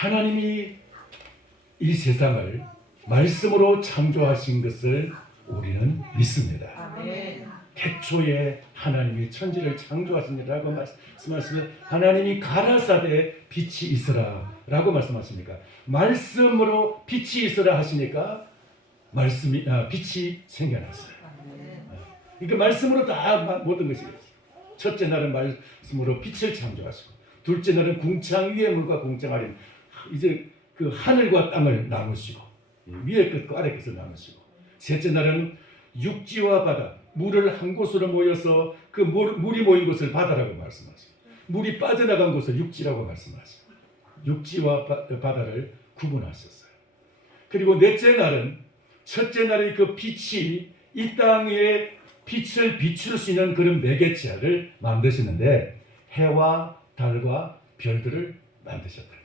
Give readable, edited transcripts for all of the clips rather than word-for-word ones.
하나님이 이 세상을 말씀으로 창조하신 것을 우리는 믿습니다. 아멘. 태초에 하나님이 천지를 창조하시니라고 말씀하시면 하나님이 가라사대 빛이 있으라 라고 말씀하십니까? 말씀으로 빛이 있으라 하시니까 빛이 생겨났어요. 그러니까 말씀으로 다 모든 것이 있어요. 첫째 날은 말씀으로 빛을 창조하시고, 둘째 날은 궁창 위의 물과 궁창 아래 이제 그 하늘과 땅을 나누시고, 위의 끝과 아래 끝을 나누시고, 셋째 날은 육지와 바다, 물을 한 곳으로 모여서 그 물이 모인 곳을 바다라고 말씀하시고, 물이 빠져나간 곳을 육지라고 말씀하시고, 육지와 바다를 구분하셨어요. 그리고 넷째 날은, 첫째 날의 그 빛이 이 땅에 빛을 비출 수 있는 그런 매개체를 만드시는데 해와 달과 별들을 만드셨다.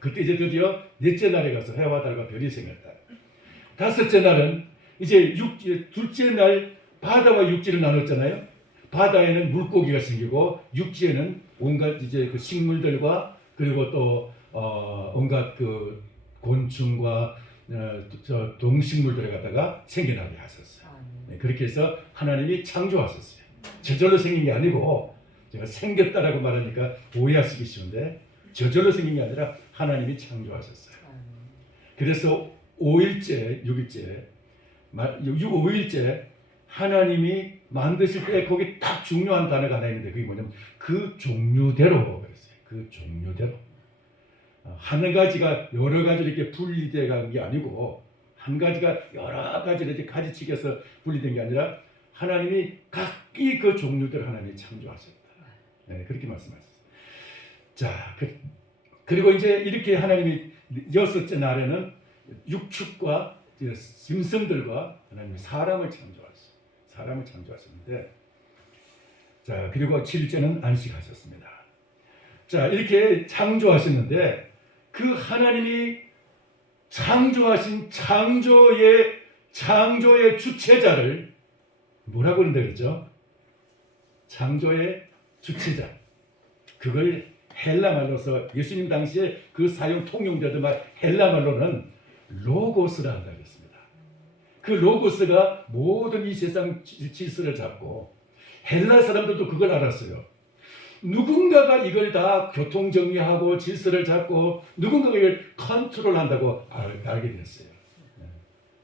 그때 이제 드디어 넷째 날에 가서 해와 달과 별이 생겼다. 다섯째 날은 이제 둘째 날 바다와 육지를 나눴잖아요. 바다에는 물고기가 생기고 육지에는 온갖 이제 그 식물들과 그리고 또 온갖 그 곤충과 동식물들을 갖다가 생겨나게 하셨어요. 그렇게 해서 하나님이 창조하셨어요. 저절로 생긴 게 아니고, 제가 생겼다라고 말하니까 오해하시기 쉬운데 저절로 생긴 게 아니라 하나님이 창조하셨어요. 그래서 5일째, 5일째 하나님이 만드실 때 거기 딱 중요한 단어가 하나 있는데 그게 뭐냐면 그 종류대로 그랬어요. 그 종류대로. 한 가지가 여러 가지로 이렇게 분리되어 간 게 아니고, 한 가지가 여러 가지로 이렇게 가지치기해서 분리된 게 아니라 하나님이 각기 그 종류대로 하나님이 창조하셨다. 네, 그렇게 말씀하셨어요. 자, 그리고 이제 이렇게 하나님이 여섯째 날에는 육축과 짐승들과 하나님이 사람을 창조하셨는데, 자, 그리고 7일째는 안식하셨습니다. 자, 이렇게 창조하셨는데 그 하나님이 창조하신 창조의 주체자를 뭐라고 그런다 그러죠? 창조의 주체자. 그걸 헬라 말로서 예수님 당시에 그 사용 통용되던 말 헬라 말로는 로고스라 한다 그랬습니다. 그 로고스가 모든 이 세상 질서를 잡고, 헬라 사람들도 그걸 알았어요. 누군가가 이걸 다 교통정리하고 질서를 잡고 누군가가 이걸 컨트롤한다고 알게 됐어요.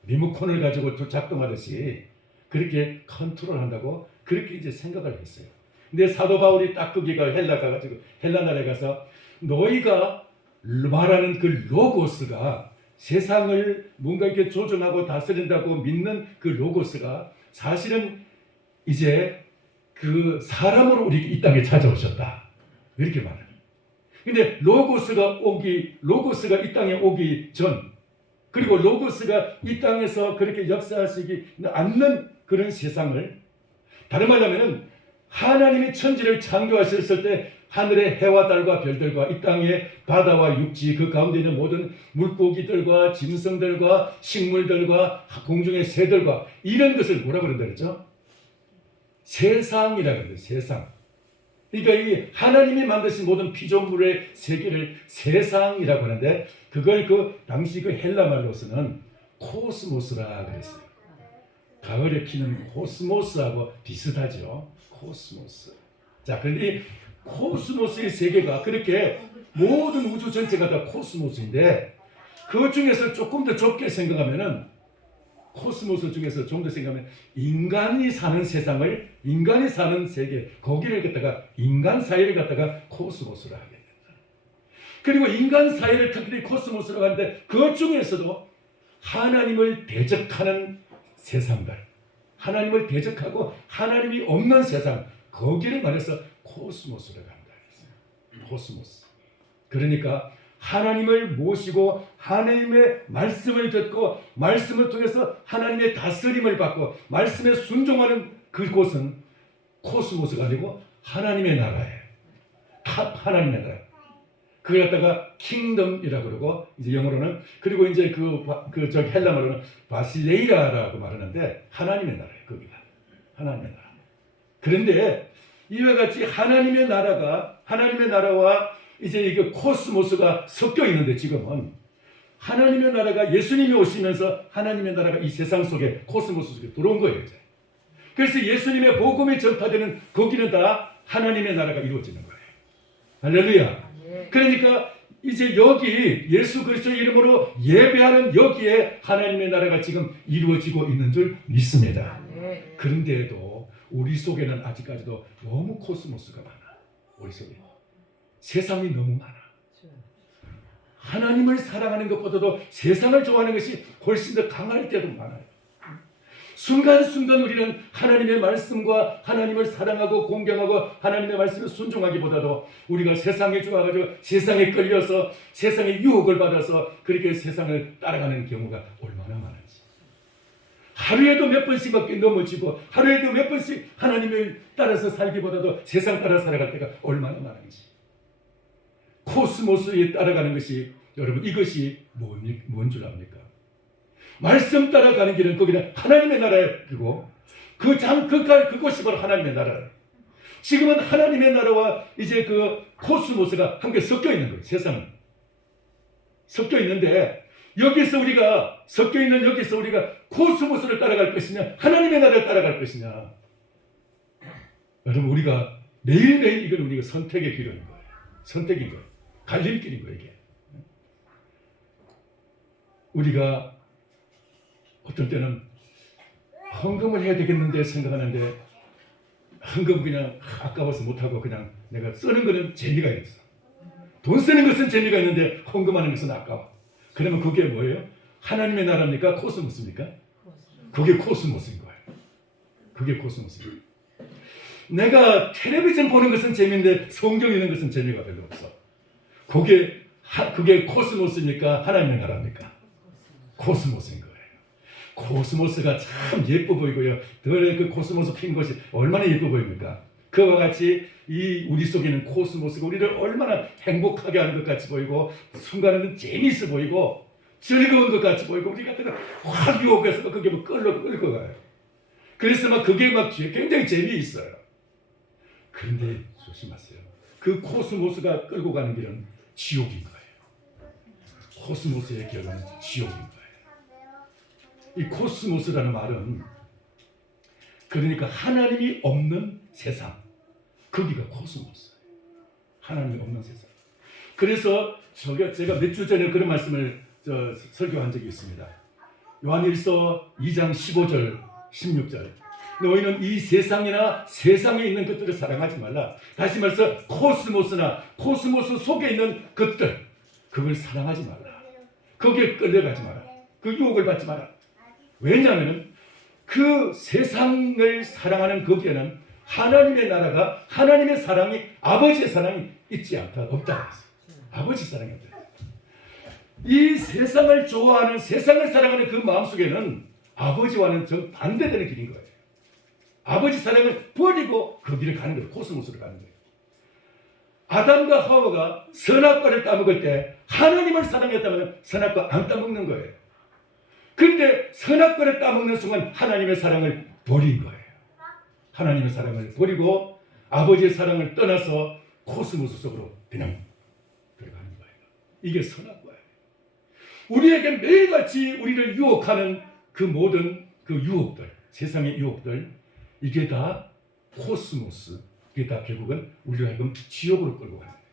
리모컨을 가지고 작동하듯이 그렇게 컨트롤한다고 그렇게 이제 생각을 했어요. 근데 사도 바울이 딱 거기가 헬라 가가지고 헬라 나라에 가서 너희가 말하는 그 로고스가 세상을 뭔가 이렇게 조종하고 다스린다고 믿는 그 로고스가 사실은 이제 그 사람으로 우리 이 땅에 찾아오셨다. 이렇게 말해요. 근데 로고스가 이 땅에 오기 전, 그리고 로고스가 이 땅에서 그렇게 역사하시지 않는 그런 세상을, 다른 말로 하면은 하나님이 천지를 창조하셨을 때 하늘의 해와 달과 별들과 이 땅의 바다와 육지 그 가운데 있는 모든 물고기들과 짐승들과 식물들과 공중의 새들과 이런 것을 뭐라고 그런다 그랬죠? 세상이라고 그래요. 세상. 그러니까 이 하나님이 만드신 모든 피조물의 세계를 세상이라고 하는데, 그걸 그 당시 그 헬라 말로서는 코스모스라 그랬어요. 가을에 피는 코스모스하고 비슷하죠. 코스모스. 자, 그런데 이 코스모스의 세계가 그렇게 모든 우주 전체가 다 코스모스인데, 그 중에서 조금 더 좁게 생각하면은, 코스모스 중에서 좀 더 생각하면 인간이 사는 세상을, 인간이 사는 세계, 거기를 갖다가 인간 사회를 갖다가 코스모스로 하게 된다. 그리고 인간 사회를 특별히 코스모스로 하는데 그 중에서도 하나님을 대적하는 세상들, 하나님을 대적하고 하나님이 없는 세상, 거기를 말해서 코스모스라고 한다 했어요. 코스모스. 그러니까 하나님을 모시고 하나님의 말씀을 듣고 말씀을 통해서 하나님의 다스림을 받고 말씀에 순종하는 그곳은 코스모스가 아니고 하나님의 나라예요. 하나님의 나라. 그걸 갖다가 킹덤이라고 그러고, 이제 영어로는, 그리고 이제 저기 헬라말로는 바실레이라라고 말하는데 하나님의 나라예요. 거기가 하나님의 나라. 그런데 이와 같이 하나님의 나라와 이제 이게 코스모스가 섞여 있는데 지금은 하나님의 나라가 예수님이 오시면서 하나님의 나라가 이 세상 속에 코스모스 속에 들어온 거예요. 이제. 그래서 예수님의 복음이 전파되는 거기는 다 하나님의 나라가 이루어지는 거예요. 할렐루야. 그러니까 이제 여기 예수 그리스도의 이름으로 예배하는 여기에 하나님의 나라가 지금 이루어지고 있는 줄 믿습니다. 그런데도 우리 속에는 아직까지도 너무 코스모스가 많아. 우리 속에 세상이 너무 많아. 하나님을 사랑하는 것보다도 세상을 좋아하는 것이 훨씬 더 강할 때도 많아요. 순간순간 우리는 하나님의 말씀과 하나님을 사랑하고 공경하고 하나님의 말씀에 순종하기보다도 우리가 세상에 좋아가지고 세상에 끌려서 세상의 유혹을 받아서 그렇게 세상을 따라가는 경우가 얼마나 많은지. 하루에도 몇 번씩밖에 넘어지고 하루에도 몇 번씩 하나님을 따라서 살기보다도 세상 따라 살아갈 때가 얼마나 많은지. 코스모스에 따라가는 것이 여러분 이것이 뭔 줄 압니까? 말씀 따라가는 길은 거기는 하나님의 나라이고 그곳이 바로 하나님의 나라예요. 지금은 하나님의 나라와 이제 그 코스모스가 함께 섞여 있는 거예요. 세상은 섞여 있는데 여기서 우리가 섞여 있는 여기서 우리가 코스모스를 따라갈 것이냐 하나님의 나라를 따라갈 것이냐. 여러분 우리가 매일매일 이건 우리가 선택의 길인 거예요. 선택인 거예요. 갈림길인 거예요. 이게 우리가 어떤 때는 헌금을 해야 되겠는데 생각하는데 헌금 그냥 아까워서 못하고 그냥 내가 쓰는 거는 재미가 있어. 돈 쓰는 것은 재미가 있는데 헌금하는 것은 아까워. 그러면 그게 뭐예요? 하나님의 나라입니까? 코스모스입니까? 그게 코스모스인 거예요. 그게 코스모스예요. 내가 텔레비전 보는 것은 재미인데 성경 읽는 것은 재미가 별로 없어. 그게 코스모스입니까? 하나님의 나라입니까? 코스모스인 거예요. 코스모스가 참 예뻐 보이고요. 그 코스모스 핀 것이 얼마나 예뻐 보입니까? 그와 같이 이 우리 속에 있는 코스모스가 우리를 얼마나 행복하게 하는 것 같이 보이고 순간에는 재미있어 보이고 즐거운 것 같이 보이고 우리 같은 확 유혹해서 그게 뭐 끌고 가요. 그래서 막 그게 막 굉장히 재미있어요. 그런데 조심하세요. 그 코스모스가 끌고 가는 길은 지옥인 거예요. 코스모스의 결론은 지옥인 거예요. 이 코스모스라는 말은 그러니까 하나님이 없는 세상, 거기가 코스모스예요. 하나님이 없는 세상. 그래서 제가 몇 주 전에 그런 말씀을 설교한 적이 있습니다. 요한일서 2장 15절 16절 너희는 이 세상이나 세상에 있는 것들을 사랑하지 말라. 다시 말해서 코스모스 속에 있는 것들 그걸 사랑하지 말라. 거기에 끌려가지 마라. 그 유혹을 받지 마라. 왜냐하면 그 세상을 사랑하는 거기에는 하나님의 나라가 하나님의 사랑이 아버지의 사랑이 있지 않다. 없다. 아버지 사랑이 없다. 이 세상을 좋아하는 세상을 사랑하는 그 마음속에는 아버지와는 정반대되는 길인 거예요. 아버지 사랑을 버리고 그 길을 가는 거예요. 코스모스로 가는 거예요. 아담과 하와가 선악과를 따먹을 때 하나님을 사랑했다면 선악과 안 따먹는 거예요. 그런데 선악과를 따먹는 순간 하나님의 사랑을 버린 거예요. 하나님의 사랑을 버리고 아버지의 사랑을 떠나서 코스모스 속으로 그냥 들어가는 거예요. 이게 선악과예요. 우리에게 매일같이 우리를 유혹하는 그 모든 그 유혹들, 세상의 유혹들, 이게 다 코스모스, 이게 다 결국은 우리를 하여금 지옥으로 끌고 가는 거예요.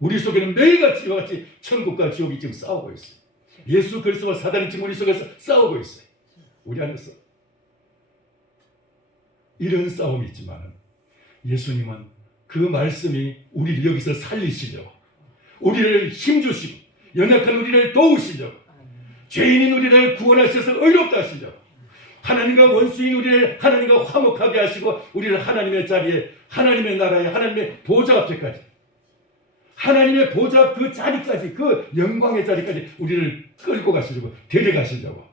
우리 속에는 매일같이 이와 같이 천국과 지옥이 지금 싸우고 있어요. 예수 그리스도와 사단이 지금 우리 속에서 싸우고 있어요. 우리 안에서. 이런 싸움이 있지만 예수님은 그 말씀이 우리를 여기서 살리시려고 우리를 힘주시고 연약한 우리를 도우시려고 죄인인 우리를 구원하셔서 의롭다 하시려고 하나님과 원수인 우리를 하나님과 화목하게 하시고 우리를 하나님의 자리에 하나님의 나라에 하나님의 보좌 앞에까지 하나님의 보좌 그 자리까지 그 영광의 자리까지 우리를 끌고 가시려고 데려가시려고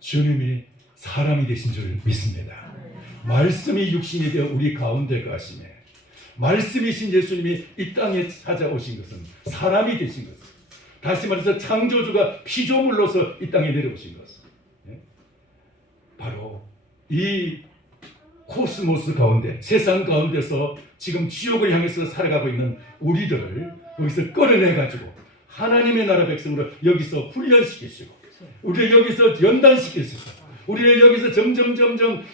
주님이 사람이 되신 줄 믿습니다. 말씀이 육신이 되어 우리 가운데 가시네. 말씀이신 예수님이 이 땅에 찾아오신 것은 사람이 되신 것은 다시 말해서 창조주가 피조물로서 이 땅에 내려오신 것은 바로 이 코스모스 가운데 세상 가운데서 지금 지옥을 향해서 살아가고 있는 우리들을 여기서 끌어내가지고 하나님의 나라 백성으로 여기서 훈련시키시고 우리를 여기서 연단시키시고 우리를 여기서 점점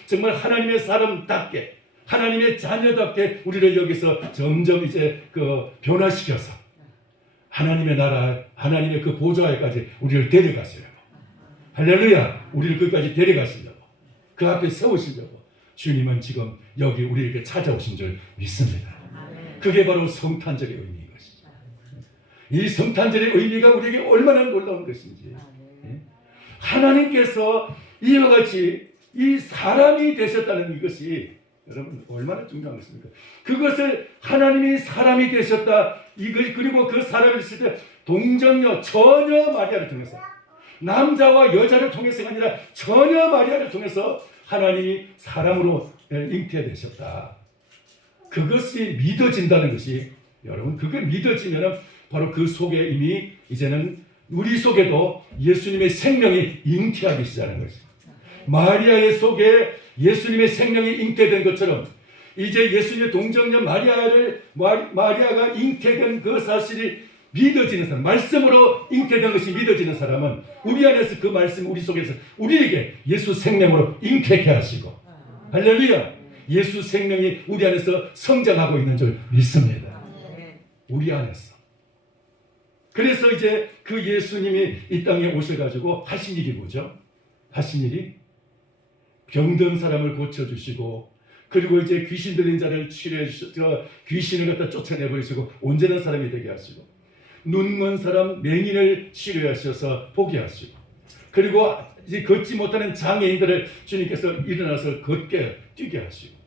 정말 하나님의 사람답게 하나님의 자녀답게 우리를 여기서 점점 이제 변화시켜서 하나님의 나라 하나님의 그 보좌에까지 우리를 데려가시려고 할렐루야 우리를 거기까지 데려가시려고 그 앞에 세우시려고 주님은 지금 여기 우리에게 찾아오신 줄 믿습니다. 그게 바로 성탄절의 의미인 것이죠. 이 성탄절의 의미가 우리에게 얼마나 놀라운 것인지 하나님께서 이와 같이 이 사람이 되셨다는 이것이 여러분 얼마나 중요한 것입니까? 그것을 하나님이 사람이 되셨다 그리고 그 사람이 되실 때 동정녀 처녀 마리아를 통해서 남자와 여자를 통해서가 아니라 처녀 마리아를 통해서 하나님이 사람으로 잉태되셨다. 그것이 믿어진다는 것이 여러분 그게 믿어지면 바로 그 속에 이미 이제는 우리 속에도 예수님의 생명이 잉태하기 시작하는 것이죠. 마리아의 속에 예수님의 생명이 잉태된 것처럼 이제 예수님의 동정녀 마리아가 잉태된 그 사실이 믿어지는 사람, 말씀으로 잉태된 것이 믿어지는 사람은 우리 안에서 그 말씀 우리 속에서 우리에게 예수 생명으로 잉태케 하시고 할렐루야 예수 생명이 우리 안에서 성장하고 있는 줄 믿습니다. 우리 안에서. 그래서 이제 그 예수님이 이 땅에 오셔가지고 하신 일이 뭐죠? 하신 일이 병든 사람을 고쳐주시고 그리고 이제 귀신 들린 자를 치료해 주시고 귀신을 갖다 쫓아내버리시고 온전한 사람이 되게 하시고 눈먼 사람 맹인을 치료하셔서 보게 하시고 그리고 이제 걷지 못하는 장애인들을 주님께서 일어나서 걷게 뛰게 하시고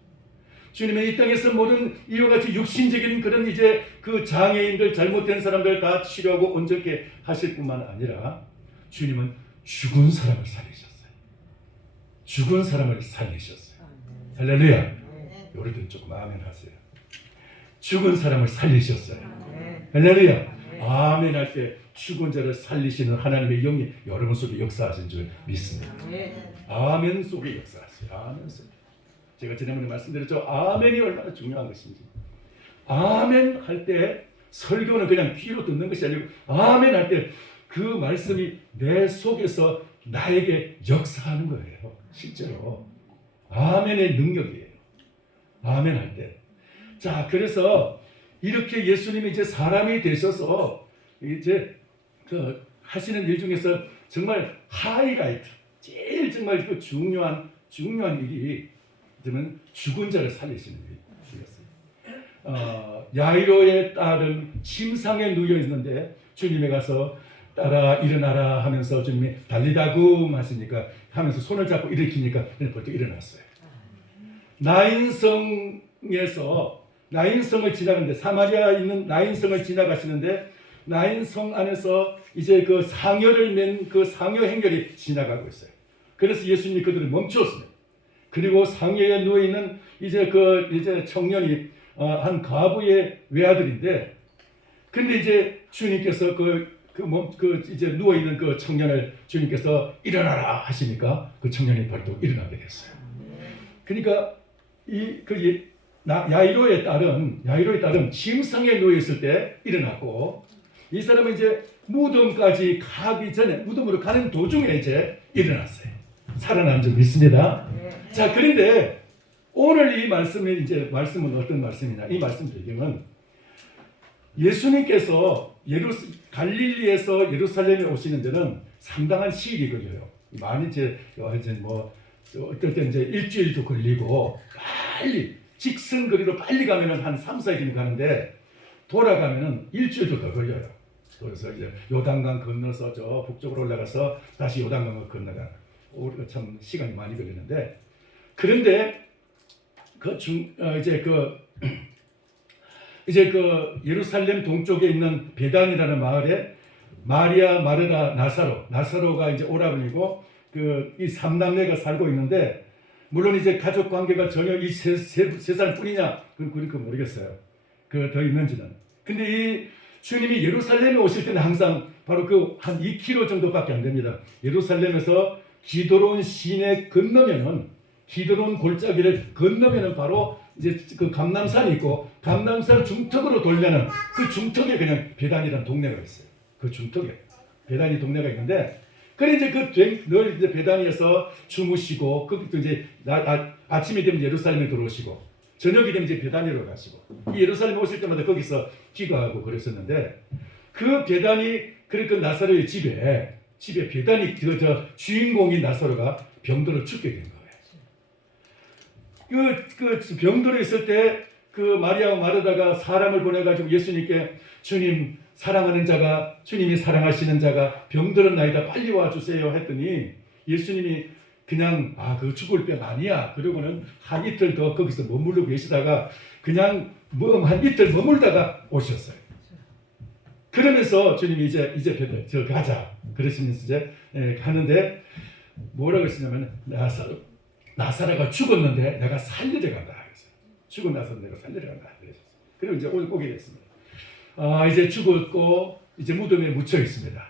주님의 이 땅에서 모든 이와 같이 육신적인 그런 이제 그 장애인들 잘못된 사람들 다 치료하고 온전케 하실 뿐만 아니라 주님은 죽은 사람을 살리셨어요. 죽은 사람을 살리셨어요. 할렐루야. 우리도 조금 아멘 하세요. 죽은 사람을 살리셨어요. 할렐루야. 아멘 할 때 죽은 자를 살리시는 하나님의 영이 여러분 속에 역사하신 줄 믿습니다. 아멘 속에 역사하세요. 아멘 속에. 제가 지난번에 말씀드렸죠. 아멘이 얼마나 중요한 것인지. 아멘 할 때 설교는 그냥 귀로 듣는 것이 아니고 아멘 할 때 그 말씀이 내 속에서 나에게 역사하는 거예요. 실제로. 아멘의 능력이에요. 아멘 할 때. 자, 그래서 이렇게 예수님이 이제 사람이 되셔서 이제 그 하시는 일 중에서 정말 하이라이트, 제일 정말 그 중요한 일이 그러면 죽은 자를 살리시는 일이었어요. 야이로의 딸은 침상에 누워 있는데 주님에 가서 따라 일어나라 하면서 주님이 달리다금 하시니까 하면서 손을 잡고 일으키니까 벌떡 일어났어요. 나인성을 지나가는데 사마리아에 있는 나인성을 지나가시는데 나인성 안에서 이제 그 상여를 맨 그 상여 행렬이 지나가고 있어요. 그래서 예수님이 그들을 멈추었습니다. 그리고 상여에 누워 있는 이제 청년이 한 과부의 외아들인데, 근데 이제 주님께서 이제 누워 있는 그 청년을 주님께서 일어나라 하시니까 그 청년이 벌떡 일어나게 됐어요. 그러니까 야이로의 딸은 침상에 누워 있을 때 일어났고, 이 사람은 이제 무덤까지 가기 전에 무덤으로 가는 도중에 이제 일어났어요. 살아난 줄 믿습니다. 자, 그런데 오늘 이 말씀은 어떤 말씀이냐? 이 말씀 배경은 예수님께서 갈릴리에서 예루살렘에 오시는 데는 상당한 시일이 걸려요. 많이 어떨 때 이제 일주일도 걸리고 빨리 직선거리로 빨리 가면은 한 3-4일이면 가는데 돌아가면은 일주일도 더 걸려요. 그래서 이제 요단강 건너서 저 북쪽으로 올라가서 다시 요단강을 건너가 참 시간이 많이 걸리는데, 그런데 이제 그 예루살렘 동쪽에 있는 베단이라는 마을에 마리아, 마르다, 나사로가 이제 오라버니고 이 삼남매가 살고 있는데, 물론 이제 가족 관계가 전혀 이 세 사람뿐이냐 그건 모르겠어요. 더 있는지는. 근데 이 주님이 예루살렘에 오실 때는 항상 바로 한 2km 정도밖에 안 됩니다. 예루살렘에서 기드론 시내 건너면은, 기드론 골짜기를 건너면은 바로 이제 그 감람산이 있고 감람산 중턱으로 돌면은 그 중턱에 그냥 베단이라는 동네가 있어요. 그 중턱에 베단이 동네가 있는데 그래 이제 늘 이제 베단이에서 주무시고 거기도 이제 아침이 되면 예루살렘에 들어오시고 저녁이 되면 이제 베단이로 가시고 이 예루살렘에 오실 때마다 거기서 기도하고 그랬었는데 그 베단이 그러니까 나사로의 집에 베단이 저 주인공인 나사로가 병들어 죽게 된 거예요. 그 병들어 있을 때 그 마리아와 마르다가 사람을 보내가지고 예수님께 주님 사랑하는 자가 주님이 사랑하시는 자가 병들었나이다 빨리 와주세요 했더니 예수님이 그냥 그 죽을 병 아니야 그러고는 한 이틀 더 거기서 머물러 계시다가 그냥 한 이틀 머물다가 오셨어요. 그러면서 주님이 이제 저 가자 그러시면서 이제 가는데 뭐라 그랬냐면 나사로가 죽었는데 내가 살리러 간다. 죽은 나서 내가 살리러 간다. 그랬었어요. 그리고 이제 오게 됐습니다. 이제 죽었고 이제 무덤에 묻혀 있습니다.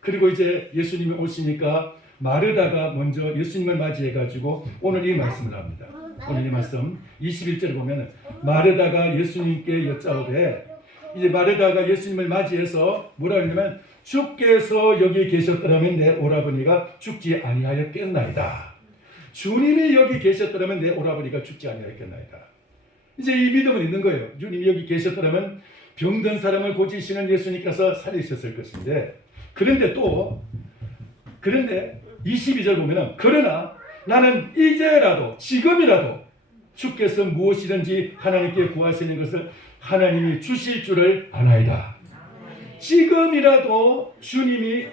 그리고 이제 예수님이 오시니까 마르다가 먼저 예수님을 맞이해 가지고 오늘 이 말씀을 합니다. 오늘 이 말씀 21절을 보면 마르다가 예수님께 여짜오되 이제 마르다가 예수님을 맞이해서 뭐라 그러냐면 주께서 여기 계셨더라면 내 오라버니가 죽지 아니하였겠나이다. 주님이 여기 계셨더라면 내 오라버니가 죽지 아니하였겠나이다. 이제 이 믿음은 있는 거예요. 주님이 여기 계셨더라면 병든 사람을 고치시는 예수님께서 살리셨을 것인데 그런데 22절 보면은 그러나 나는 이제라도 지금이라도 주께서 무엇이든지 하나님께 구하시는 것을 하나님이 주실 줄을 아나이다. 지금이라도 주님이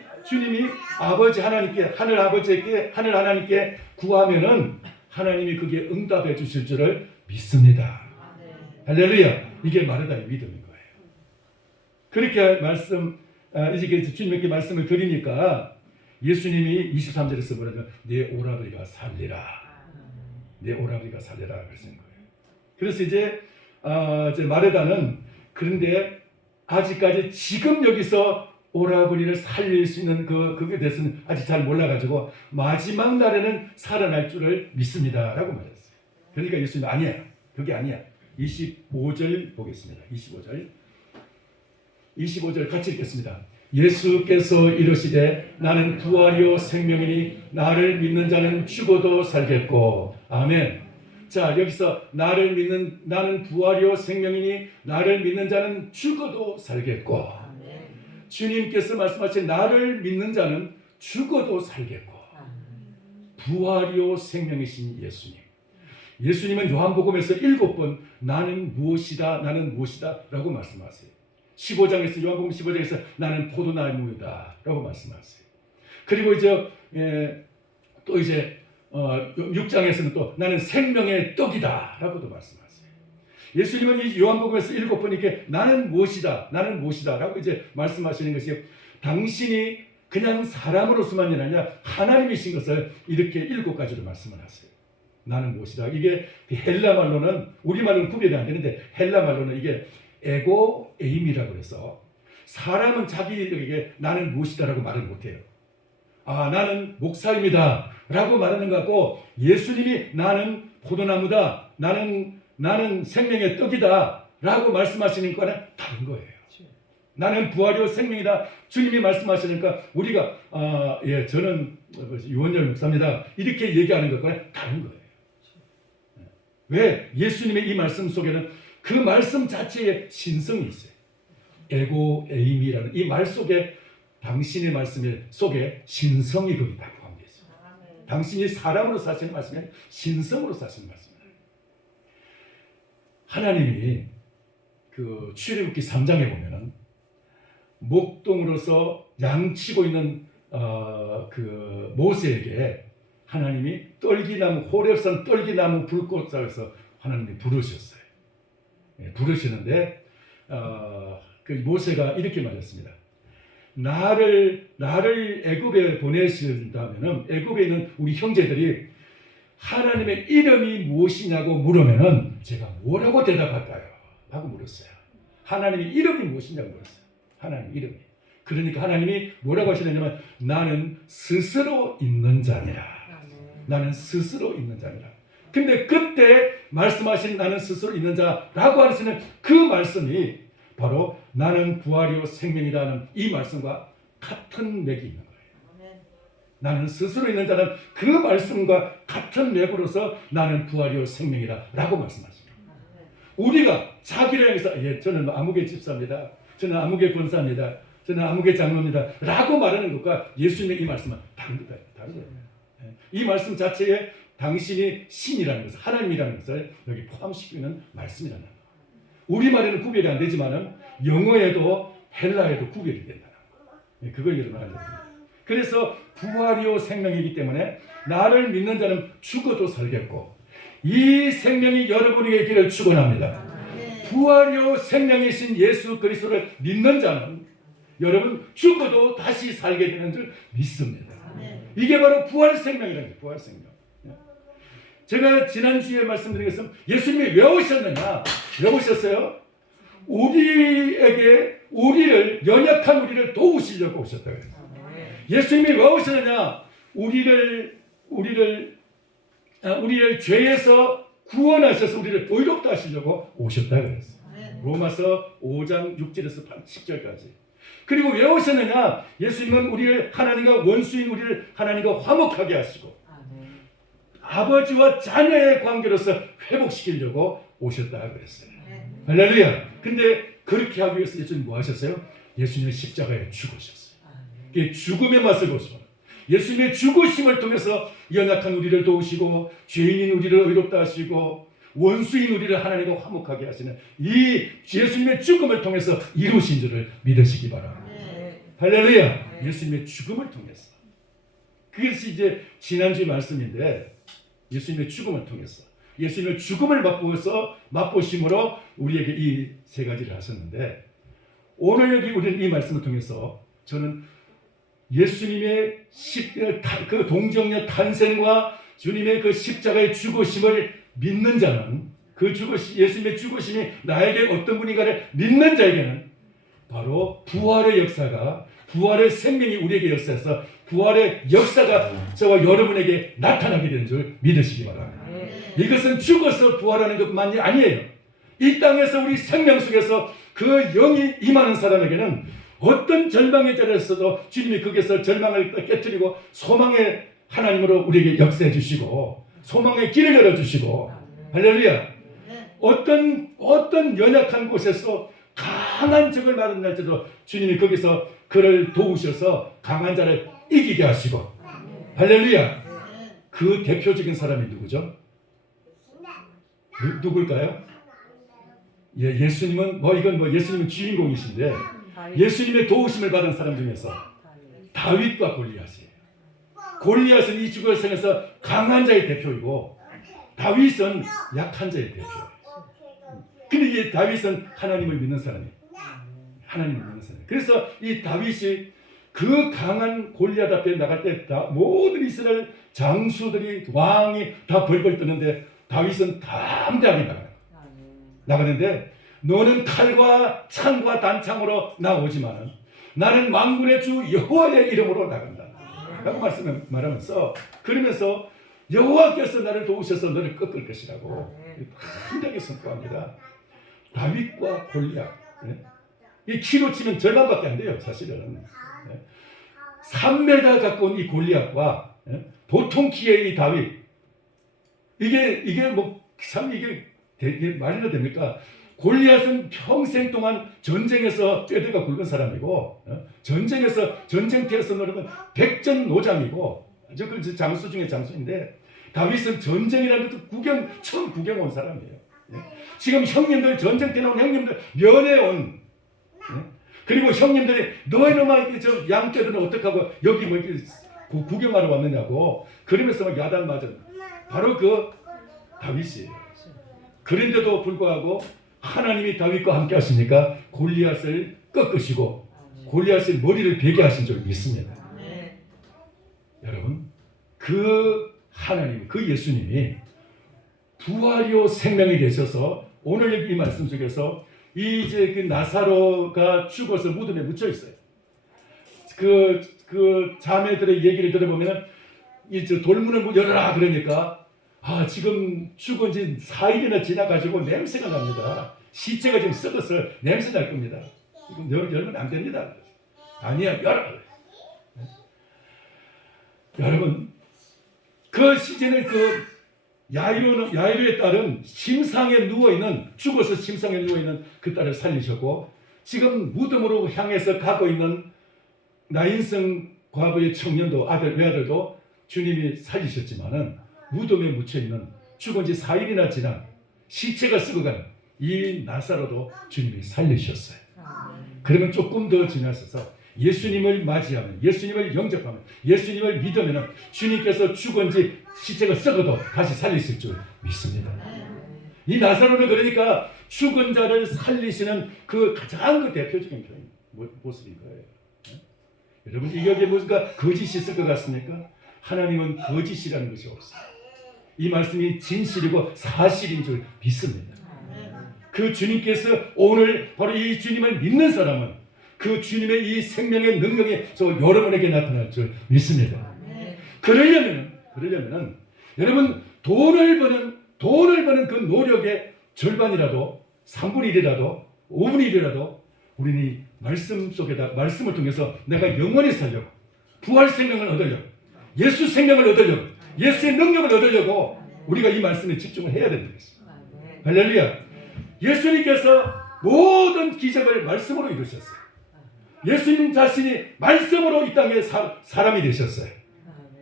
아버지 하나님께 하늘 하나님께 구하면은 하나님이 그게 응답해 주실 줄을 믿습니다. 할렐루야. 이게 마르다의 믿음인 거예요. 그렇게 이제 주님께 말씀을 드리니까 예수님이 23절에서 뭐라면 내 오라버니가 살리라. 내 오라버니가 살리라 그러신 거예요. 그래서 이제 마르다는 그런데 아직까지 지금 여기서 오라버니를 살릴 수 있는 그게 대해서는 아직 잘 몰라가지고 마지막 날에는 살아날 줄을 믿습니다라고 말했어요. 그러니까 예수님 아니야. 그게 아니야. 25절 보겠습니다. 25절 같이 읽겠습니다. 예수께서 이르시되 나는 부활이요 생명이니 나를 믿는 자는 죽어도 살겠고 아멘. 자 여기서 나는 부활이요 생명이니 나를 믿는 자는 죽어도 살겠고 주님께서 말씀하신 나를 믿는 자는 죽어도 살겠고 부활이요 생명이신 예수님. 예수님은 요한복음에서 7번 나는 무엇이다 라고 말씀하세요. 15장에서 요한복음 15장에서 나는 포도나무이다 라고 말씀하세요. 그리고 또 6장에서는 또 나는 생명의 떡이다 라고도 말씀하세요. 예수님은 이 요한복음에서 7번 이렇게 나는 무엇이다 라고 이제 말씀하시는 것이 당신이 그냥 사람으로서만이 아니라 하나님이신 것을 이렇게 7가지로 말씀을 하세요. 나는 무엇이다. 이게 헬라 말로는 우리말로는 구별이 안 되는데 헬라 말로는 이게 에고 에임이라고 해서 사람은 자기에게 나는 무엇이다라고 말을 못해요. 나는 목사입니다 라고 말하는 것 같고 예수님이 나는 포도나무다 나는 생명의 떡이다 라고 말씀하시는 거는 다른 거예요. 나는 부활이요 생명이다 주님이 말씀하시니까 우리가 저는 유원열 목사입니다 이렇게 얘기하는 것과는 다른 거예요. 왜? 예수님의 이 말씀 속에는 그 말씀 자체에 신성이 있어요. 에고 에임이라는 이 말 속에 당신의 말씀 속에 신성이 거기 다 포함되어 있어요. 당신이 사람으로 사시는 말씀이 신성으로 사시는 말씀이에요. 하나님이 그 출애굽기 3장에 보면은 목동으로서 양치고 있는 그 모세에게 하나님이 호렙산 떨기나무 불꽃에서 하나님이 부르셨어요. 부르시는데 그 모세가 이렇게 말했습니다. 나를 애굽에 보내신다면은 애굽에 있는 우리 형제들이 하나님의 이름이 무엇이냐고 물으면은 제가 뭐라고 대답할까요? 라고 물었어요. 하나님의 이름이 무엇이냐고 물었어요. 하나님 이름이. 그러니까 하나님이 뭐라고 하시냐면 나는 스스로 있는 자니라. 나는 스스로 있는 자니라. 근데 그때 말씀하신 나는 스스로 있는 자라고 하시는 그 말씀이 바로 나는 부활이요 생명이라는 이 말씀과 같은 맥이 있는 거예요. 나는 스스로 있는 자는 그 말씀과 같은 맥으로서 나는 부활이요 생명이다 라고 말씀하십니다. 우리가 자기를 향해서 저는 아무개 집사입니다. 저는 아무개 권사입니다. 저는 아무개 장로입니다 라고 말하는 것과 예수님의 이 말씀은 다른 거예요. 이 말씀 자체에 당신이 신이라는 것을, 하나님이라는 것을 여기 포함시키고 있는 말씀이라는 거예요. 우리말에는 구별이 안 되지만 영어에도 헬라에도 구별이 된다는 거예요. 그걸 여러분 알아야 됩니다. 그래서 부활이요 생명이기 때문에 나를 믿는 자는 죽어도 살겠고 이 생명이 여러분에게 길을 축원합니다. 부활이요 생명이신 예수 그리스도를 믿는 자는 여러분 죽어도 다시 살게 되는 줄 믿습니다. 이게 바로 부활 생명이라는 거예요. 부활 생명. 제가 지난주에 말씀드린 것은 예수님이 왜 오셨느냐? 왜 오셨어요? 우리를 연약한 우리를 도우시려고 오셨다고 했어요. 예수님이 왜 오셨느냐? 우리를 죄에서 구원하셔서 우리를 의롭다 하시려고 오셨다고 했어요. 로마서 5장 6절에서 10절까지. 그리고 왜 오셨느냐? 예수님은 우리를 하나님과 원수인 우리를 하나님과 화목하게 하시고 아버지와 자녀의 관계로서 회복시키려고 오셨다고 그랬어요. 할렐루야. 근데 그렇게 하기 위해서 예수님 뭐 하셨어요? 예수님은 십자가에 죽으셨어요. 죽음의 맛을 보시고 예수님의 죽으심을 통해서 연약한 우리를 도우시고 죄인인 우리를 의롭다 하시고 원수인 우리를 하나님과 화목하게 하시는 이 예수님의 죽음을 통해서 이루신 줄을 믿으시기 바랍니다. 할렐루야. 예수님의 죽음을 통해서. 그것이 이제 지난주 말씀인데 예수님의 죽음을 통해서 예수님의 죽음을 맛보심으로 우리에게 이 세 가지를 하셨는데 오늘 여기 우리는 이 말씀을 통해서 저는 예수님의 그 동정녀 탄생과 주님의 그 십자가의 죽으심을 믿는 자는 예수님의 죽으심이 나에게 어떤 분인가를 믿는 자에게는 바로 부활의 역사가 부활의 생명이 우리에게 역사해서 부활의 역사가 저와 여러분에게 나타나게 되는 줄 믿으시기 바랍니다. 이것은 죽어서 부활하는 것만이 아니에요. 이 땅에서 우리 생명 속에서 그 영이 임하는 사람에게는 어떤 절망의 자리에서도 주님이 거기서 절망을 깨뜨리고 소망의 하나님으로 우리에게 역사해 주시고 소망의 길을 열어주시고 할렐루야. 어떤 연약한 곳에서 강한 적을 맞은 날때도 주님이 거기서 그를 도우셔서 강한 자를 이기게 하시고 할렐루야. 그 대표적인 사람이 누구죠? 누굴까요? 예수님은 예수님은 주인공이신데 예수님의 도우심을 받은 사람 중에서 다윗과 골리앗이에요. 골리앗은 이 지구에서 강한 자의 대표이고 다윗은 약한 자의 대표예요. 근데 이 다윗은 하나님을 믿는 사람이에요. 하나님을 믿는 사람. 그래서 이 다윗이 그 강한 골리앗 앞에 나갈 때 모든 이스라엘 장수들이 왕이 다 벌벌 뜨는데 다윗은 담대하게 나가는데 너는 칼과 창과 단창으로 나오지만 나는 만군의 주 여호와의 이름으로 나간다 라고 말하면서 그러면서 여호와께서 나를 도우셔서 너를 꺾을 것이라고 담대하게 선포합니다. 다윗과 골리앗 이 키로 치면 절반밖에 안 돼요. 사실은 3m 가까운 이 골리앗과 보통 키의 이 다윗 이게 말이나 됩니까? 골리앗은 평생 동안 전쟁에서 뼈대가 굵은 사람이고 전쟁에서 전쟁터에서 노르면 백전노장이고 그 장수 중에 장수인데 다윗은 전쟁이라는 것도 처음 구경 온 사람이에요. 지금 형님들 전쟁 때 나온 형님들 면회 온 그리고 형님들이 너희놈아 저 양떼들은 어떡하고 여기 뭐 이렇게 구경하러 왔느냐고 그러면서 막 야단 맞은 바로 그 다윗이에요. 그런데도 불구하고 하나님이 다윗과 함께 하시니까 골리앗을 꺾으시고 골리앗의 머리를 베게 하신 줄 믿습니다. 여러분 그 하나님 그 예수님이 부활이요 생명이 되셔서 오늘 여기 이 말씀 속에서 이제 그 나사로가 죽어서 무덤에 묻혀 있어요. 그 자매들의 얘기를 들어보면 이제 돌문을 열어라 그러니까 지금 죽은 지 4일이나 지나가지고 냄새가 납니다. 시체가 지금 썩어서 냄새 날 겁니다. 이거 열면 안 됩니다. 아니야, 열어. 여러분, 그 시체는 그 야이로의 딸은 심상에 누워있는, 죽어서 심상에 누워있는 그 딸을 살리셨고, 지금 무덤으로 향해서 가고 있는 나인성 과부의 청년도 외아들도 주님이 살리셨지만은 무덤에 묻혀있는 죽은 지 4일이나 지난 시체가 썩어간 이 나사로도 주님이 살리셨어요. 그러면 조금 더 지나서서 예수님을 맞이하면, 예수님을 영접하면, 예수님을 믿으면 주님께서 죽은 지 시체가 썩어도 다시 살리실 줄 믿습니다. 이 나사로는 그러니까 죽은 자를 살리시는 그 가장 대표적인 모습인 거예요. 여러분, 이게 무슨 거짓이 있을 것 같습니까? 하나님은 거짓이라는 것이 없어요. 이 말씀이 진실이고 사실인 줄 믿습니다. 그 주님께서 오늘 바로 이 주님을 믿는 사람은 그 주님의 이 생명의 능력이 저 여러분에게 나타날 줄 믿습니다. 그러려면 여러분, 돈을 버는 그 노력의 절반이라도, 3분의 1이라도, 5분의 1이라도 우리는 이 말씀을 통해서 내가 영원히 살려고, 부활 생명을 얻으려고, 예수 생명을 얻으려고, 예수의 능력을 얻으려고 우리가 이 말씀에 집중을 해야 되는 것입니다. 할렐루야. 예수님께서 모든 기적을 말씀으로 이루셨어요. 예수님 자신이 말씀으로 이 땅에 사람이 되셨어요.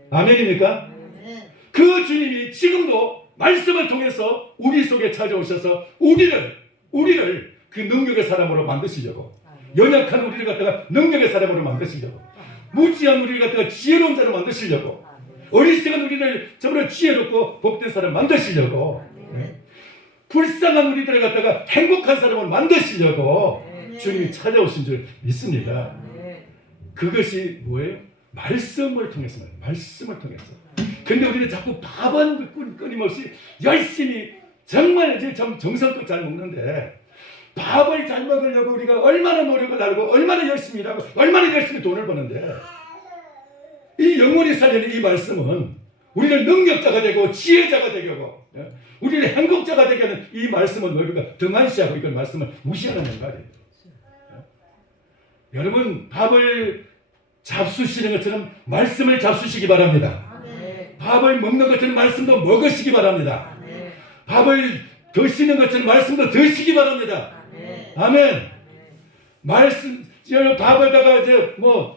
아멘입니까? 그 주님이 지금도 말씀을 통해서 우리 속에 찾아오셔서 우리를 그 능력의 사람으로 만드시려고, 연약한 우리를 갖다가 능력의 사람으로 만드시려고, 무지한 우리를 갖다가 지혜로운 자로 만드시려고, 어리석은 우리를 전부 지혜롭고 복된 사람 만드시려고, 불쌍한 우리들을 갖다가 행복한 사람으로 만드시려고 주님이 찾아오신 줄 믿습니다. 그것이 뭐예요? 말씀을 통해서. 근데 우리는 자꾸 밥은 끊임없이 열심히 정말 이제 정성껏 잘 먹는데, 밥을 잘 먹으려고 우리가 얼마나 노력을 하고 얼마나 열심히 일하고 얼마나 열심히 돈을 버는데, 이 영원히 살리는 이 말씀은 우리를 능력자가 되고 지혜자가 되게 하고 우리를 행복자가 되게 하는 이 말씀은 우리가 등한시하고 이걸 말씀을 무시하는 말이에요. 여러분, 밥을 잡수시는 것처럼 말씀을 잡수시기 바랍니다. 밥을 먹는 것처럼 말씀도 먹으시기 바랍니다. 밥을 드시는 것처럼 말씀도 드시기 바랍니다. 아멘. 밥에다가 이제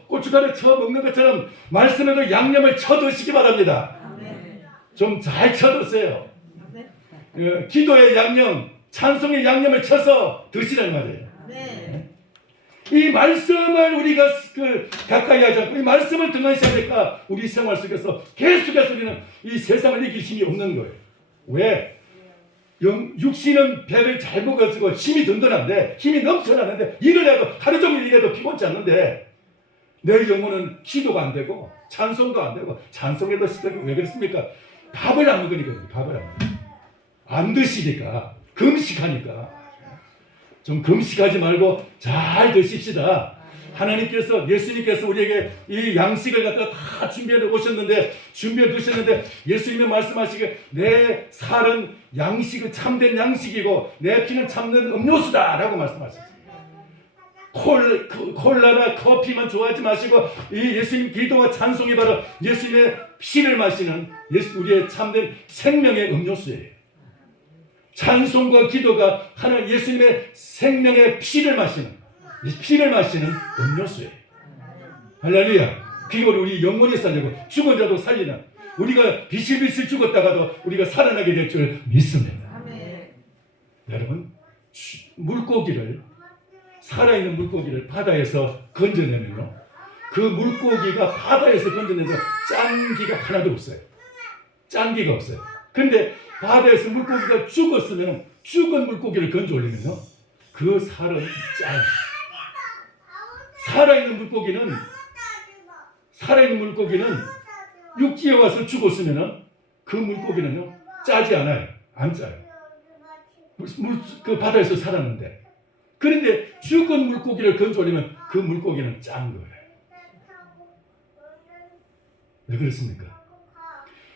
고춧가루 쳐 먹는 것처럼 말씀에도 양념을 쳐 드시기 바랍니다. 좀 잘 쳐 드세요. 기도의 양념, 찬송의 양념을 쳐서 드시란 말이에요. 이 말씀을 우리가 가까이 하지 않고 이 말씀을 등한시하니까 우리 생활 속에서 계속해서 우리는 이 세상을 이길 힘이 없는 거예요. 왜? 육신은 배를 잘 먹어가지고 힘이 든든한데, 힘이 넘쳐나는데, 일을 해도 하루 종일 일해도 피곤치 않는데, 내 영혼은 기도가 안 되고 찬송도 안 되고, 찬송에도 시작이 왜 그렇습니까? 밥을 안 먹으니까. 밥을 안 드시니까, 금식하니까. 좀 금식하지 말고 잘 드십시다. 하나님께서, 예수님께서 우리에게 이 양식을 갖다 다 준비해 오셨는데, 준비해 두셨는데, 예수님이 말씀하시기에 내 살은 양식은 참된 양식이고 내 피는 참된 음료수다 라고 말씀하셨어요. 콜라나 커피만 좋아하지 마시고 이 예수님 기도와 찬송이 바로 예수님의 피를 마시는 우리의 참된 생명의 음료수예요. 찬송과 기도가 하나님 예수님의 생명의 피를 마시는 음료수예요. 할렐루야. 그게 바로 우리 영혼이 살리고 죽은 자도 살리는, 우리가 비실비실 죽었다가도 우리가 살아나게 될 줄 믿습니다. 여러분, 살아있는 물고기를 바다에서 건져내면요, 그 물고기가 바다에서 건져내서 짠기가 하나도 없어요. 짠기가 없어요. 근데 바다에서 물고기가 죽었으면, 죽은 물고기를 건져 올리면요, 그 살은 짜요. 살아있는 물고기는 육지에 와서 죽었으면 그 물고기는요 짜지 않아요. 안 짜요. 그 바다에서 살았는데, 그런데 죽은 물고기를 건져 올리면 그 물고기는 짠 거예요. 왜 그렇습니까?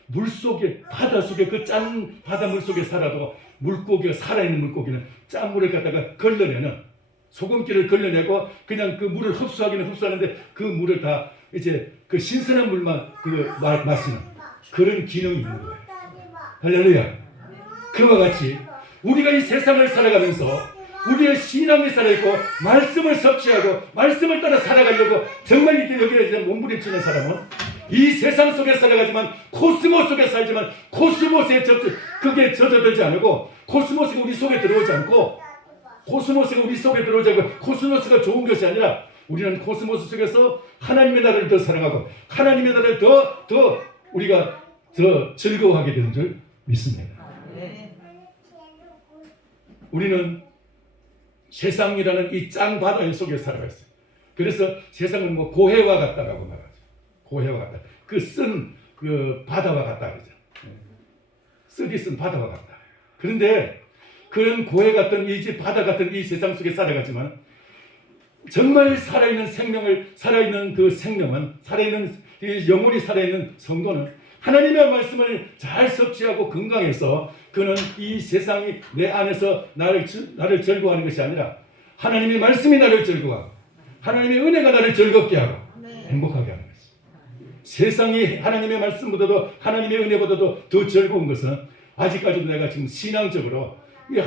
물속에 바다 속에 그 짠 바닷물 속에 살아도 물고기가 살아있는 물고기는 짠물을 갖다가 걸러내는 소금기를 걸러내고 그냥 그 물을 흡수하기는 흡수하는데 그 물을 다 이제 그 신선한 물만 마시는 그런 기능이 있는 거예요. 할렐루야. 그와 같이 우리가 이 세상을 살아가면서 우리의 신앙이 살아있고 말씀을 섭취하고 말씀을 따라 살아가려고 정말 이게 여기에 몸부림치는 사람은 이 세상 속에 살아가지만 코스모스 속에 살지만 코스모스에 그게 젖어들지 않고 코스모스가 우리 속에 들어오지 않고 코스모스가 우리 속에 들어오지 않고 코스모스가 좋은 것이 아니라 우리는 코스모스 속에서 하나님의 나라를 더 사랑하고 하나님의 나라를 더 우리가 더 즐거워하게 되는 줄 믿습니다. 우리는 세상이라는 이 짠 바다 속에 살아가 있어요. 그래서 세상은 뭐 고해와 같다라고 말하죠. 고해와 같다. 그 쓴 그 바다와 같다 그러죠. 쓰디 쓴 바다와 같다. 그런데 그런 고해 같은 이 바다 같은 이 세상 속에 살아가지만 정말 살아있는 그 생명은 살아있는 영혼이 살아있는 성도는 하나님의 말씀을 잘 섭취하고 건강해서 그는 이 세상이 내 안에서 나를 즐거워하는 것이 아니라 하나님의 말씀이 나를 즐거워하고 하나님의 은혜가 나를 즐겁게 하고 행복하게 하는 것이. 세상이 하나님의 말씀보다도 하나님의 은혜보다도 더 즐거운 것은 아직까지도 내가 지금 신앙적으로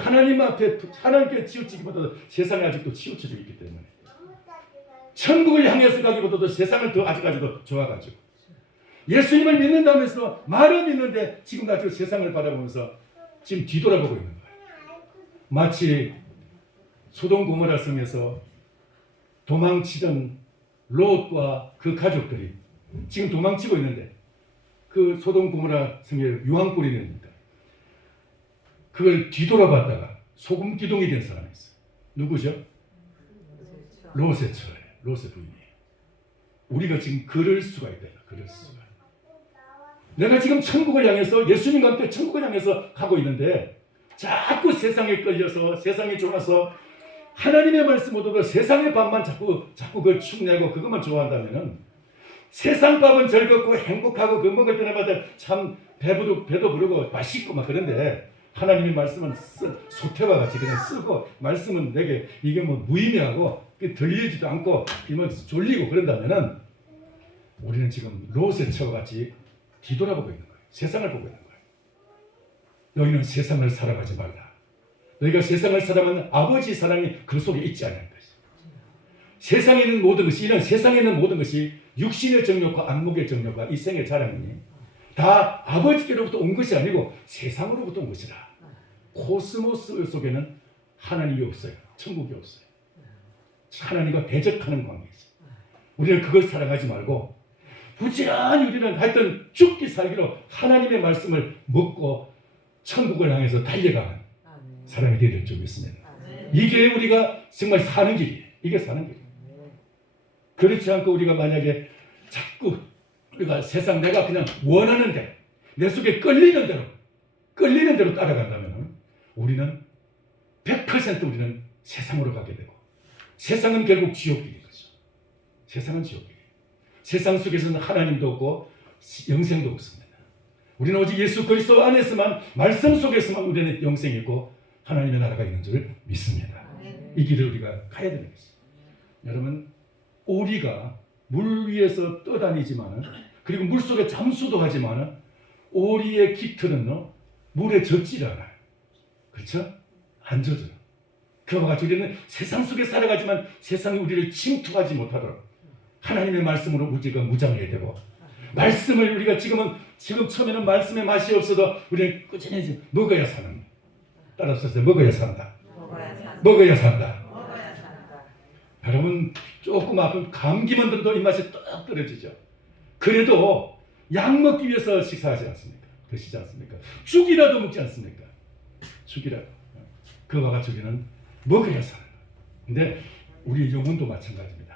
하나님 앞에 하나님께 치우치기보다도 세상에 아직도 치우쳐져 있기 때문에 천국을 향해서 가기보다도 세상을 더 아직까지도 좋아가지고 예수님을 믿는다면서 말은 믿는데 지금 가지고 세상을 바라보면서 지금 뒤돌아보고 있는 거예요. 마치 소돔 고모라 성에서 도망치던 롯과 그 가족들이 지금 도망치고 있는데 그 소돔 고모라 성에 유황불이 냅니다. 그걸 뒤돌아봤다가 소금 기둥이 된 사람이 있어요. 누구죠? 롯의 처예요. 롯의 부인이에요. 우리가 지금 그럴 수가 있다. 그럴 수가. 내가 지금 천국을 향해서 예수님과 함께 천국을 향해서 가고 있는데 자꾸 세상에 끌려서 세상이 좋아서 하나님의 말씀보다도 세상의 밥만 자꾸 그걸 축내고 그것만 좋아한다면은 세상 밥은 즐겁고 행복하고 그 먹을 때마다 참 배도 부르고 맛있고 막 그런데 하나님의 말씀은 소태와 같이 그냥 쓰고 말씀은 내게 이게 뭐 무의미하고 들리지도 않고 졸리고 그런다면은 우리는 지금 롯의 처와 같이 뒤돌아보고 있는 거예요. 세상을 보고 있는 거예요. 너희는 세상을 살아가지 말라. 너희가 세상을 살아가면 아버지 사랑이 그 속에 있지 않는 것이. 세상에 있는 모든 것이 이런 세상에 있는 모든 것이 육신의 정욕과 안목의 정욕과 이 생의 자랑이니 다 아버지께로부터 온 것이 아니고 세상으로부터 온 것이라. 코스모스 속에는 하나님이 없어요. 천국이 없어요. 하나님과 대적하는 관계이죠. 우리는 그걸 살아가지 말고 부지런히 우리는 하여튼 죽기 살기로 하나님의 말씀을 먹고 천국을 향해서 달려가는 사람이 되어야 될 줄 믿습니다. 이게 우리가 정말 사는 길이에요. 이게 사는 길이에요. 그렇지 않고 우리가 만약에 자꾸 우리가 세상 내가 그냥 원하는 대로 내 속에 끌리는 대로 따라간다면 우리는 100% 우리는 세상으로 가게 되고 세상은 결국 지옥길인 거죠. 세상은 지옥길. 세상 속에서는 하나님도 없고 영생도 없습니다. 우리는 오직 예수 그리스도 안에서만 말씀 속에서만 우리는 영생이 있고 하나님의 나라가 있는 줄 믿습니다. 이 길을 우리가 가야 되는 것이죠. 여러분 오리가 물 위에서 떠다니지만은 그리고 물 속에 잠수도 하지만은 오리의 깃털은 물에 젖질 않아요. 그렇죠? 안 젖어요. 그와 같이 우리는 세상 속에 살아가지만 세상이 우리를 침투하지 못하도록 하나님의 말씀으로 우리가 무장해야 되고 말씀을 우리가 지금 처음에는 말씀의 맛이 없어도 우리는 꾸준히 먹어야 사는 거예요. 따라서 먹어야 산다. 먹어야 산다. 여러분 조금 아픈 감기만 들어도 입맛이 뚝 떨어지죠. 그래도 약 먹기 위해서 식사하지 않습니까? 드시지 않습니까? 죽이라도 먹지 않습니까? 죽이라도. 그와 같이 우리는 먹어야 사는 거예요. 근데 우리 영혼도 마찬가지입니다.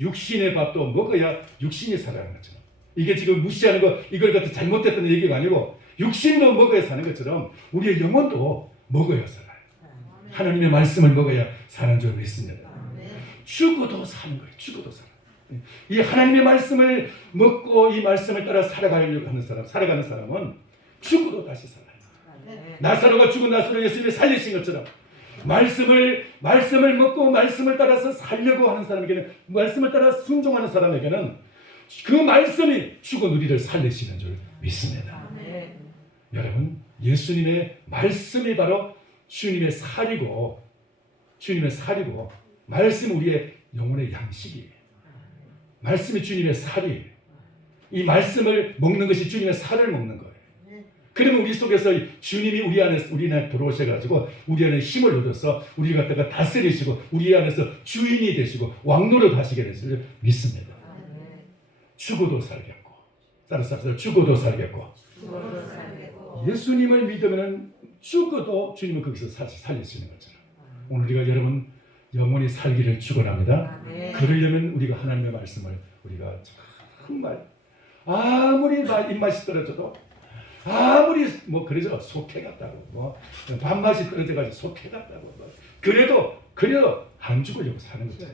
육신의 밥도 먹어야 육신이 살아가는 것처럼 이게 지금 무시하는 거 이걸 갖다 잘못됐다는 얘기가 아니고 육신도 먹어야 사는 것처럼 우리의 영혼도 먹어야 살아요. 하나님의 말씀을 먹어야 사는 줄 믿습니다. 죽어도 사는 거예요. 죽어도 살아. 이 하나님의 말씀을 먹고 이 말씀을 따라 살아가려고 하는 사람, 살아가는 사람은 죽어도 다시 살아요. 나사로가 죽은 나사로 예수님이 살리신 것처럼 말씀을 먹고 말씀을 따라서 살려고 하는 사람에게는, 말씀을 따라 순종하는 사람에게는 그 말씀이 죽은 우리를 살리시는 줄 믿습니다. 여러분, 예수님의 말씀이 바로 주님의 살이고 말씀이 우리의 영혼의 양식이에요. 말씀이 주님의 살이에요. 이 말씀을 먹는 것이 주님의 살을 먹는 거예요. 그러면 우리 속에서 주님이 우리 안에 들어오셔가지고 우리 안에 힘을 얻어서 우리 갖다가 다스리시고 우리 안에서 주인이 되시고 왕노릇 하시게 되실 믿습니다. 죽어도 살겠고, 따라서 죽어도 살겠고. 예수님을 믿으면 죽어도 주님은 거기서 살리시는 것처럼 오늘 우리가 여러분 영원히 살기를 축원합니다. 그러려면 우리가 하나님의 말씀을 우리가 정말 아무리 입맛이 떨어져도, 아무리 그러죠, 속해 같다고 밥맛이 떨어져가지고 속해 같다고 그래도 안 죽으려고 사는 거죠.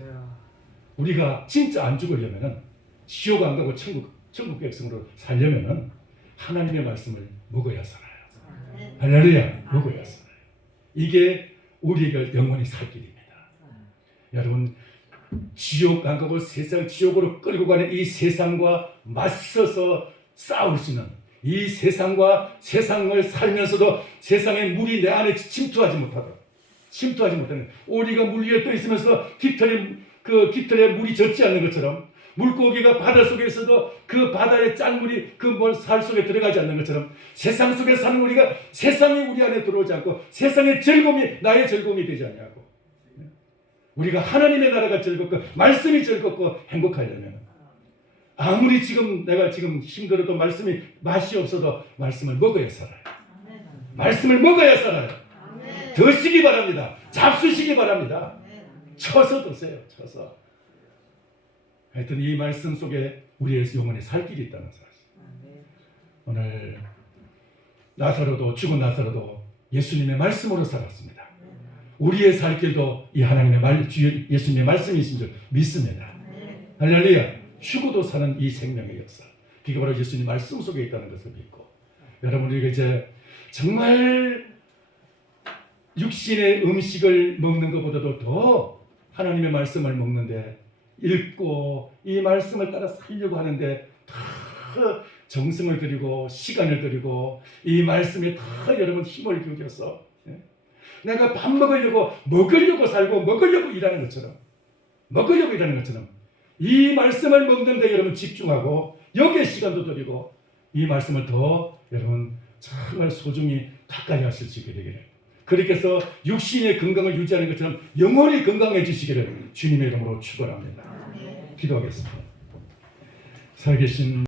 우리가 진짜 안 죽으려면은 지옥 안 가고 천국 백성으로 살려면은 하나님의 말씀을 먹어야 살아요. 할렐루야, 먹어야 살아요. 이게 우리가 영원히 살 길입니다. 여러분, 지옥 안 가고 지옥으로 끌고 가는 이 세상과 맞서서 싸울 수 있는, 이 세상을 살면서도 세상의 물이 내 안에 침투하지 못하는, 오리가 물 위에 떠 있으면서 깃털에 물이 젖지 않는 것처럼, 물고기가 바다 속에 있어도 그 바다의 짠물이 살 속에 들어가지 않는 것처럼, 세상 속에 사는 우리가 세상이 우리 안에 들어오지 않고 세상의 즐거움이 나의 즐거움이 되지 않냐고. 우리가 하나님의 나라가 즐겁고 말씀이 즐겁고 행복하려면 아무리 내가 힘들어도 말씀이 맛이 없어도 말씀을 먹어야 살아요. 말씀을 먹어야 살아요. 드시기 바랍니다. 잡수시기 바랍니다. 쳐서 드세요. 쳐서. 하여튼 이 말씀 속에 우리의 영혼에 살 길이 있다는 사실. 오늘 죽은 나사로도 예수님의 말씀으로 살았습니다. 우리의 살 길도 이 하나님의 예수님의 말씀이신 줄 믿습니다. 할렐루야. 죽어도 사는 이 생명의 역사, 그게 바로 예수님 말씀 속에 있다는 것을 믿고, 여러분 우리가 이제 정말 육신의 음식을 먹는 것보다도 더 하나님의 말씀을 먹는데, 읽고 이 말씀을 따라 살려고 하는데 더 정성을 들이고 시간을 들이고 이 말씀에 더 여러분 힘을 기울여서, 내가 밥 먹으려고 살고 먹으려고 일하는 것처럼 이 말씀을 먹는데 여러분 집중하고 여기에 시간도 들이고 이 말씀을 더 여러분 정말 소중히 가까이 하실 수 있게 되기를, 그렇게 해서 육신의 건강을 유지하는 것처럼 영혼이 건강해지시기를 주님의 이름으로 축원합니다. 기도하겠습니다. 살아계신